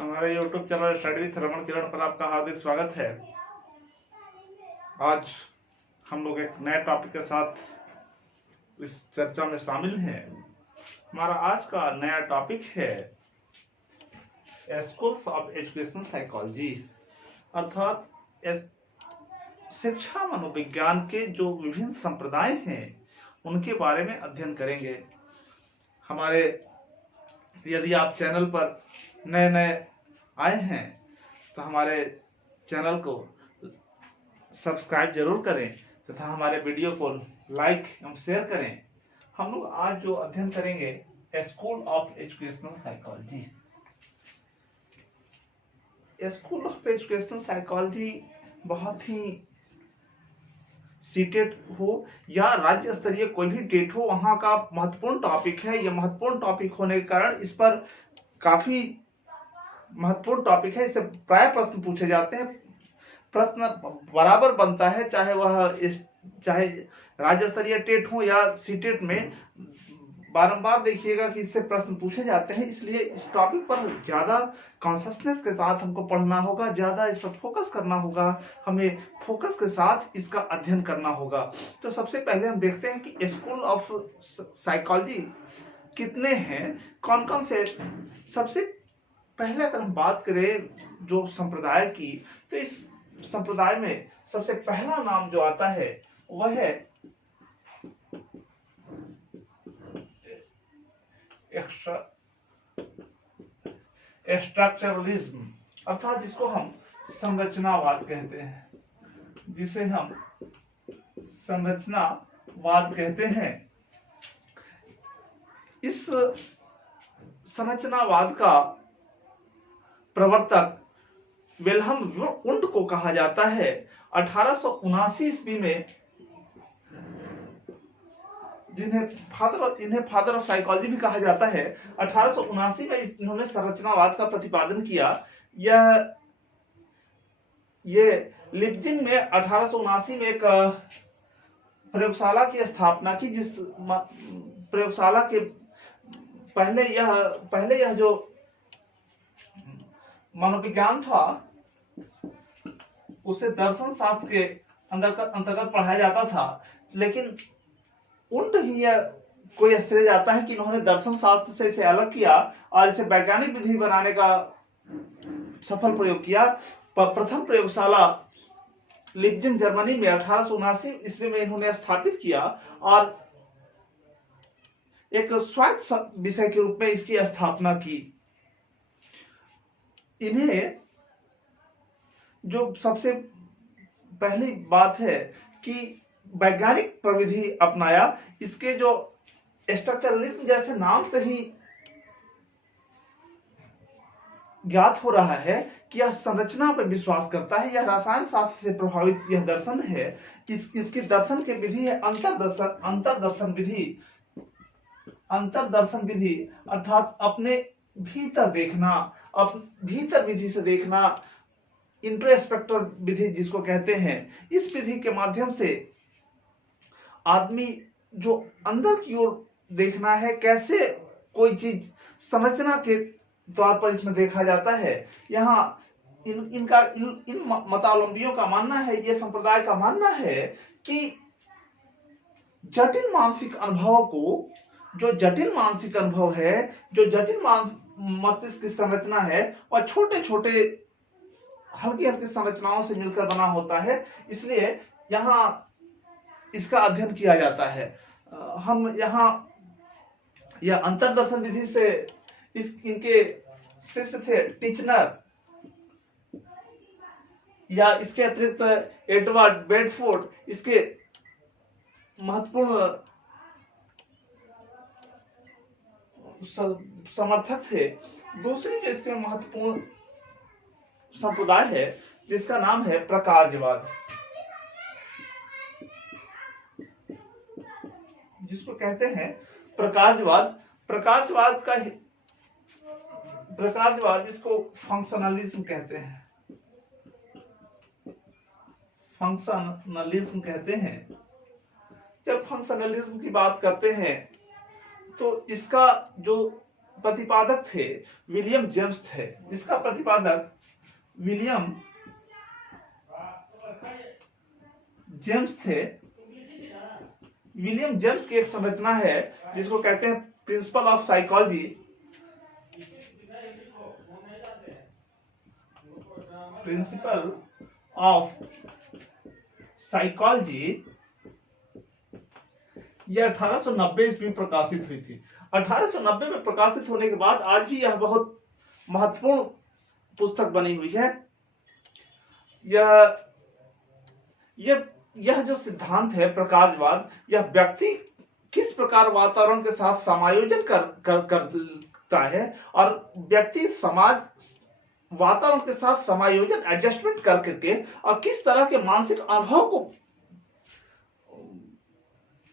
हमारे YouTube channel study with Raman Kiran पर आपका हार्दिक स्वागत है। आज हम लोग एक नए टॉपिक के साथ इस चर्चा में शामिल हैं। हमारा आज का नया टॉपिक है स्कूल्स ऑफ एजुकेशन साइकोलॉजी, अर्थात शिक्षा मनोविज्ञान के जो विभिन्न संप्रदाय हैं उनके बारे में अध्ययन करेंगे। हमारे यदि आप चैनल पर नए नए आए हैं तो हमारे चैनल को सब्सक्राइब जरूर करें तथा हमारे वीडियो को लाइक एवं शेयर करें। हम लोग आज जो अध्ययन करेंगे school of educational psychology. School of educational psychology बहुत ही सीटेट हो या राज्य स्तरीय कोई भी डेट हो, वहां का महत्वपूर्ण टॉपिक है। यह महत्वपूर्ण टॉपिक होने के कारण इस पर काफी महत्वपूर्ण टॉपिक है। इससे प्राय प्रश्न पूछे जाते हैं। प्रश्न बराबर बनता है, चाहे राज्य स्तरीय टेट हो या सीटेट में। बारंबार देखिएगा कि इससे प्रश्न पूछे जाते हैं, इसलिए इस टॉपिक पर ज्यादा कॉन्शसनेस के साथ हमको पढ़ना होगा, ज्यादा इस पर फोकस करना होगा। हमें फोकस के साथ इसका अध्ययन करना होगा। तो सबसे पहले हम देखते हैं कि स्कूल ऑफ साइकोलॉजी कितने हैं, कौन कौन से। सबसे पहले अगर हम बात करें जो संप्रदाय की, तो इस संप्रदाय में सबसे पहला नाम जो आता है वह है स्ट्रक्चरलिज्म, अर्थात जिसको हम संरचनावाद कहते हैं, जिसे हम संरचनावाद कहते हैं। इस संरचनावाद का प्रवर्तक विल्हम वुंड को कहा जाता है। 1879 ईस्वी में इन्हें फादर ऑफ साइकोलॉजी भी कहा जाता है। 1879 में इन्होंने संरचनावाद का प्रतिपादन किया। ये लिप्जिंग में 1879 में एक प्रयोगशाला की स्थापना की, जिस प्रयोगशाला के पहले यह जो मनोविज्ञान था उसे दर्शन शास्त्र के अंतर्गत पढ़ाया जाता था। लेकिन उल्ट ही को यह श्रेय जाता है कि इन्होंने दर्शन शास्त्र से इसे अलग किया और इसे वैज्ञानिक विधि बनाने का सफल प्रयोग किया। प्रथम प्रयोगशाला लिप्जिंग जर्मनी में 1879 ईस्वी में इन्होंने स्थापित किया और एक स्वायत्त विषय के रूप में इसकी स्थापना की। इन्हें जो सबसे पहली बात है कि वैज्ञानिक प्रविधि अपनाया। इसके जो स्ट्रक्चरलिज्म जैसे नाम से ही ज्ञात हो रहा है कि यह संरचना पर विश्वास करता है। यह रसायन शास्त्र से प्रभावित यह दर्शन है। इसकी दर्शन की विधि है अंतर्दर्शन विधि, अर्थात अपने भीतर देखना, भीतर विधि से देखना, इंट्रोस्पेक्टिव विधि जिसको कहते हैं। इस विधि के माध्यम से आदमी जो अंदर की ओर देखना है, कैसे कोई चीज संरचना के तौर पर इसमें देखा जाता है। यहाँ इन मतावलंबियों का मानना है, ये संप्रदाय का मानना है कि जटिल मानसिक अनुभव को, जो जटिल मानसिक अनुभव है, जो जटिल मस्तिष्क की संरचना है, वह छोटे छोटे हल्की हल्की संरचनाओं से मिलकर बना होता है। इसलिए यहाँ इसका अध्ययन किया जाता है। हम यहाँ यह अंतर्दर्शन विधि से इनके शिष्य थे टिचनर, या इसके अतिरिक्त एडवर्ड बेडफोर्ड इसके महत्वपूर्ण समर्थक थे। दूसरी जो इसके महत्वपूर्ण संप्रदाय है जिसका नाम है प्रकारवाद, जिसको कहते हैं प्रकारवाद। प्रकारवाद जिसको फंक्शनलिज्म कहते हैं। जब फंक्शनलिज्म की बात करते हैं तो इसका जो प्रतिपादक थे विलियम जेम्स थे। इसका प्रतिपादक विलियम जेम्स थे। विलियम जेम्स की एक संरचना है जिसको कहते हैं principle of psychology. Principle of psychology यह 1890 ईस्वी में प्रकाशित हुई थी। 1890 में प्रकाशित होने के बाद आज भी यह बहुत महत्वपूर्ण पुस्तक बनी हुई है। यह जो सिद्धांत है प्रकाशवाद, यह व्यक्ति किस प्रकार वातावरण के साथ समायोजन करता है और व्यक्ति समाज वातावरण के साथ समायोजन एडजस्टमेंट करके और किस तरह के मानसिक अनुभव को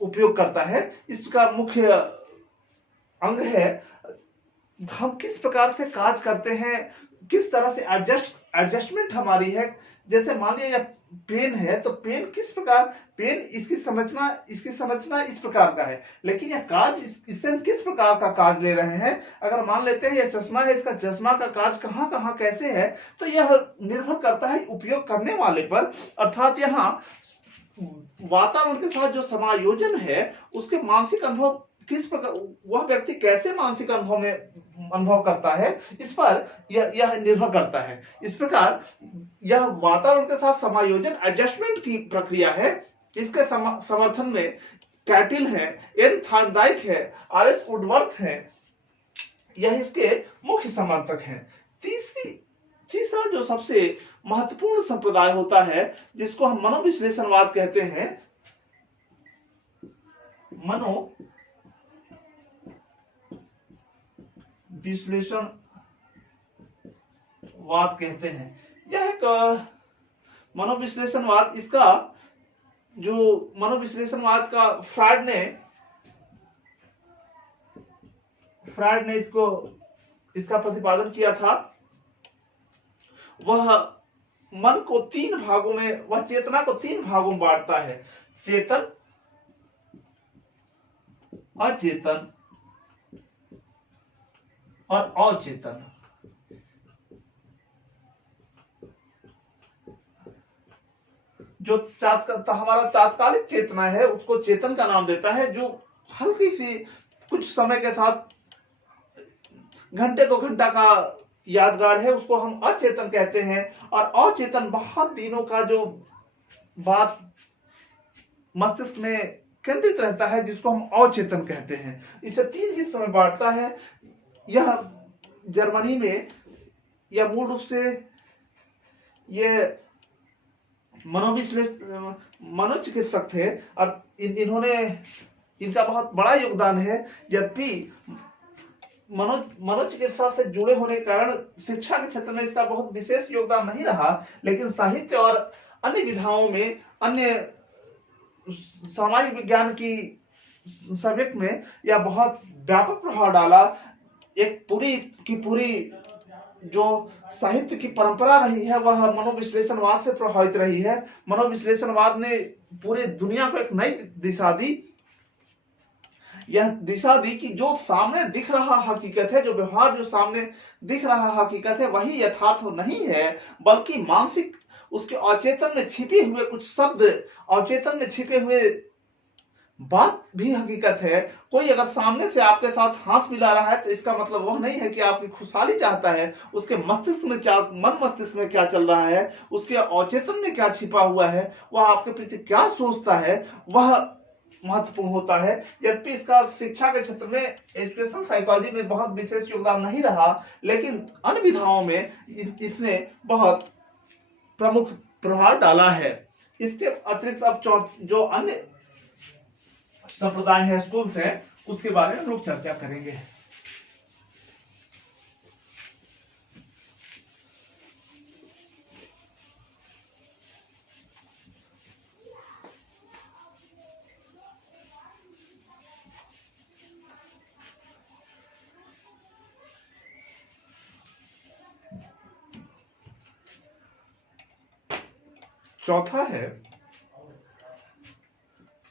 उपयोग करता है, इसका मुख्य अंग है। हम किस प्रकार से कार्य करते हैं, किस तरह से एडजस्टमेंट हमारी है। जैसे मान लिया पेन है तो पेन किस प्रकार, पेन इसकी संरचना इस प्रकार का है, लेकिन यह कार्य इससे हम किस प्रकार का कार्य ले रहे हैं। अगर मान लेते हैं यह चश्मा है, इसका चश्मा का कार्य कहाँ कहाँ कैसे है, तो यह निर्भर करता है उपयोग करने वाले पर। अर्थात यहाँ वातावरण के साथ जो समायोजन है उसके मानसिक अनुभव किस प्रकार, वह व्यक्ति कैसे मानसिक अनुभव करता है, इस पर यह निर्भर करता है। इस प्रकार यह वातावरण के साथ समायोजन एडजस्टमेंट की प्रक्रिया है। इसके समर्थन में कैटिल है, एन थॉर्नडाइक है, आर.एस. वुडवर्थ है, यह इसके मुख्य समर्थक हैं। तीसरा जो सबसे महत्वपूर्ण संप्रदाय होता है जिसको हम मनोविश्लेषणवाद कहते हैं, मनोविश्लेषणवाद कहते हैं। यह एक मनोविश्लेषणवाद, इसका जो मनोविश्लेषणवाद का फ्रायड ने इसका प्रतिपादन किया था। वह मन को तीन भागों में, वह चेतना को तीन भागों में बांटता है, चेतन, अचेतन और अचेतन। जो हमारा तात्कालिक चेतना है उसको चेतन का नाम देता है, जो हल्की सी कुछ समय के साथ घंटे 2 घंटा का यादगार है उसको हम अचेतन कहते हैं। और अचेतन बहुत दिनों का जो बात मस्तिष्क में केंद्रित रहता है जिसको हम अचेतन कहते हैं। इसे 3 हिस्सों में बांटता है। यह जर्मनी में यह मूल रूप से ये मनोचिकित्सक थे और इनका बहुत बड़ा योगदान है। यद्यपि मनोचिकित्सा से जुड़े होने के कारण शिक्षा के क्षेत्र में इसका बहुत विशेष योगदान नहीं रहा, लेकिन साहित्य और अन्य विधाओं में, अन्य सामाजिक विज्ञान की सब्जेक्ट में यह बहुत व्यापक प्रभाव डाला। एक पूरी जो साहित्य की परंपरा रही है वह मनोविश्लेषणवाद से प्रभावित रही है। मनोविश्लेषणवाद ने पूरी दुनिया को एक नई दिशा दी। यह दिशा दी कि जो सामने दिख रहा हकीकत है, जो व्यवहार जो सामने दिख रहा हकीकत है वही यथार्थ नहीं है, बल्कि मानसिक उसके अचेतन में छिपे हुए कुछ शब्द, अचेतन में छिपे हुए बात भी हकीकत है। कोई अगर सामने से आपके साथ हाथ मिला रहा है तो इसका मतलब वह नहीं है कि आपकी खुशहाली चाहता है। उसके मस्तिष्क में मस्तिष्क में क्या चल रहा है, उसके अचेतन में क्या छिपा हुआ है, वह आपके प्रति क्या सोचता है, वह महत्वपूर्ण होता है। यद्यपि इसका शिक्षा के क्षेत्र में, एजुकेशन साइकोलॉजी में बहुत विशेष योगदान नहीं रहा, लेकिन अन्य विधाओं में इसने बहुत प्रमुख प्रभाव डाला है। इसके अतिरिक्त अब जो अन्य संप्रदाय है, स्कूल्स है, उसके बारे में लोग चर्चा करेंगे।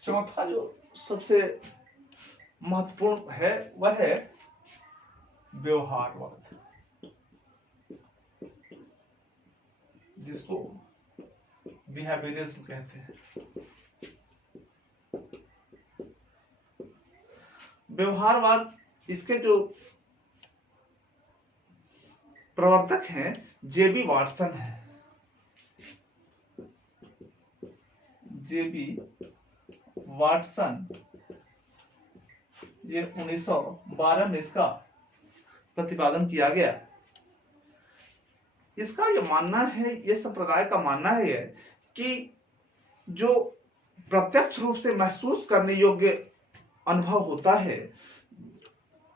चौथा जो सबसे महत्वपूर्ण है वह है व्यवहारवाद, जिसको बिहेवियरिज्म कहते हैं। व्यवहारवाद, इसके जो प्रवर्तक हैं जेबी वाटसन है। जेबी वाटसन, ये 1912 में इसका प्रतिपादन किया गया। इसका ये मानना है, ये संप्रदाय का मानना है कि जो प्रत्यक्ष रूप से महसूस करने योग्य अनुभव होता है,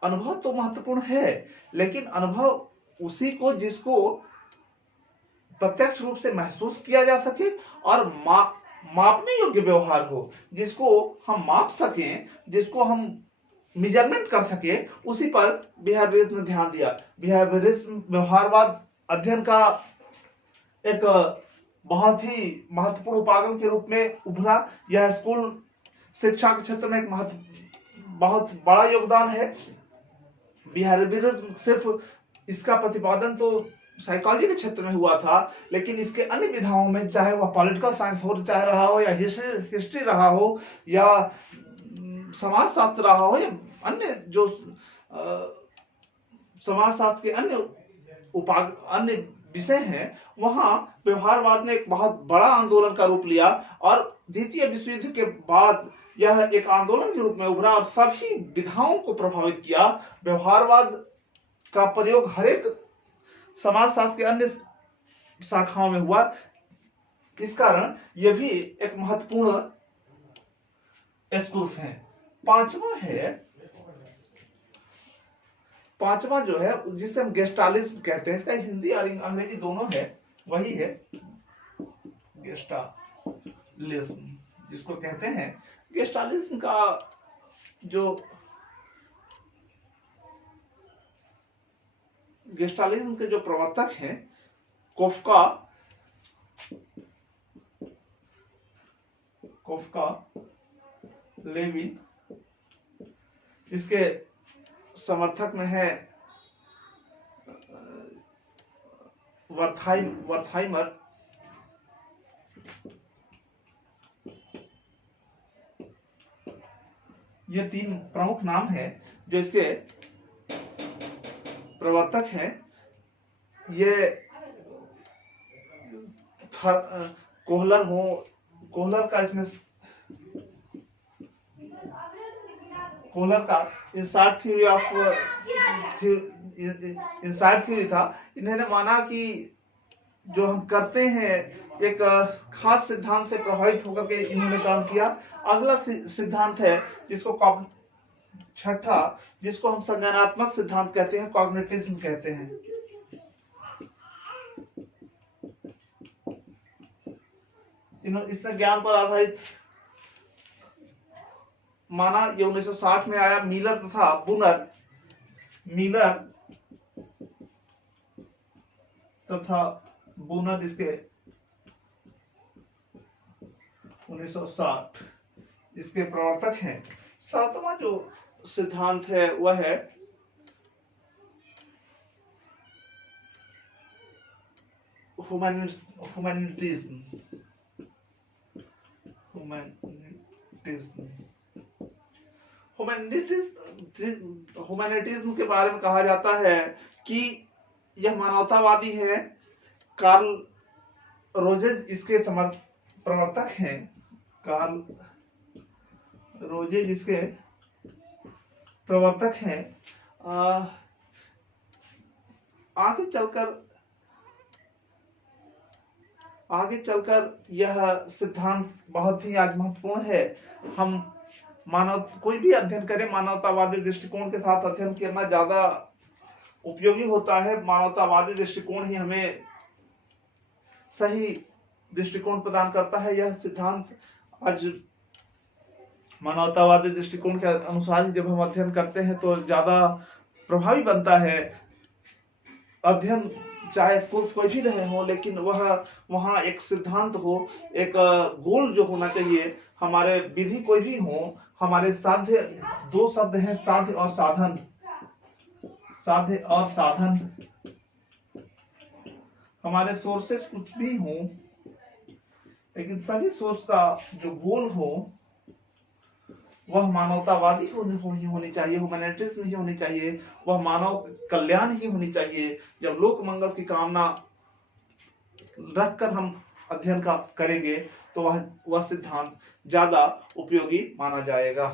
अनुभव तो महत्वपूर्ण है, लेकिन अनुभव उसी को जिसको प्रत्यक्ष रूप से महसूस किया जा सके और मापने योग्य व्यवहार हो, जिसको हम माप सकें, जिसको हम मेजरमेंट कर सके, उसी पर बिहेवियरिज्म ने ध्यान दिया। बिहेवियरिज्म व्यवहारवाद अध्ययन का एक बहुत ही महत्वपूर्ण उपागम के रूप में उभरा। यह स्कूल शिक्षा के क्षेत्र में एक बहुत बड़ा योगदान है। बिहेवियरिज्म सिर्फ इसका प्रतिपादन तो साइकोलॉजी के क्षेत्र में हुआ था, लेकिन इसके अन्य विधाओं में, चाहे वह पॉलिटिकल साइंस हो चाहे रहा हो, या हिस्ट्री रहा हो, या समाजशास्त्र रहा हो, या अन्य जो समाजशास्त्र के अन्य विषय हैं, वहां व्यवहारवाद ने एक बहुत बड़ा आंदोलन का रूप लिया और द्वितीय विश्व युद्ध के बाद यह एक आंदोलन के रूप में उभरा और सभी विधाओं को प्रभावित किया। व्यवहारवाद का प्रयोग हर एक समाजशास्त्र के अन्य शाखाओं में हुआ। इस कारण यह भी एक महत्वपूर्ण स्कूल है। पांचवा जो है, जिसे हम गेस्टालिज्म कहते हैं, इसका हिंदी और अंग्रेजी दोनों है, वही है गेस्टालिज्म, जिसको कहते हैं। गेस्टालिज्म का जो गेस्टालिज्म के जो प्रवर्तक हैं, कोफका, लेविन, इसके समर्थक में है वर्थाइमर, ये तीन प्रमुख नाम हैं जो इसके प्रवर्तक हैं। ये कोहलर का इंसाइट थ्योरी था। इन्होंने माना कि जो हम करते हैं एक खास सिद्धांत से प्रभावित होकर के इन्होंने काम किया। अगला सिद्धांत है छठा, जिसको हम संज्ञानात्मक सिद्धांत कहते हैं, कॉग्निटिज्म कहते हैं। इसने ज्ञान पर आधारित माना। ये 1960 में आया। मिलर तथा बुनर इसके 1960 इसके प्रवर्तक हैं। सातवां जो सिद्धांत है वह है ह्यूमैनिटिज्म के बारे में कहा जाता है कि यह मानवतावादी है। कार्ल रोजेज इसके प्रवर्तक हैं। कार्ल रोजेज इसके प्रवर्तक हैं। आगे चलकर यह सिद्धांत बहुत ही आज महत्वपूर्ण है। हम कोई भी अध्ययन करें, मानवतावादी दृष्टिकोण के साथ अध्ययन करना ज्यादा उपयोगी होता है। मानवतावादी दृष्टिकोण ही हमें सही दृष्टिकोण प्रदान करता है। यह सिद्धांत आज मानवतावादी दृष्टिकोण के अनुसार ही जब हम अध्ययन करते हैं तो ज्यादा प्रभावी बनता है। अध्ययन चाहे स्कूल्स कोई भी रहे हो, लेकिन वहाँ एक सिद्धांत हो, एक गोल जो होना चाहिए। हमारे विधि कोई भी हो, हमारे साध्य, दो शब्द हैं, साध्य और साधन। साध्य और साधन, हमारे सोर्सेस कुछ भी हो, लेकिन सभी सोर्स का जो गोल हो वह मानवतावादी होनी चाहिए, ह्यूमैनिटीज नहीं होनी चाहिए, वह मानव कल्याण ही होनी चाहिए। जब लोक मंगल की कामना रखकर हम अध्ययन का करेंगे तो वह सिद्धांत ज्यादा उपयोगी माना जाएगा।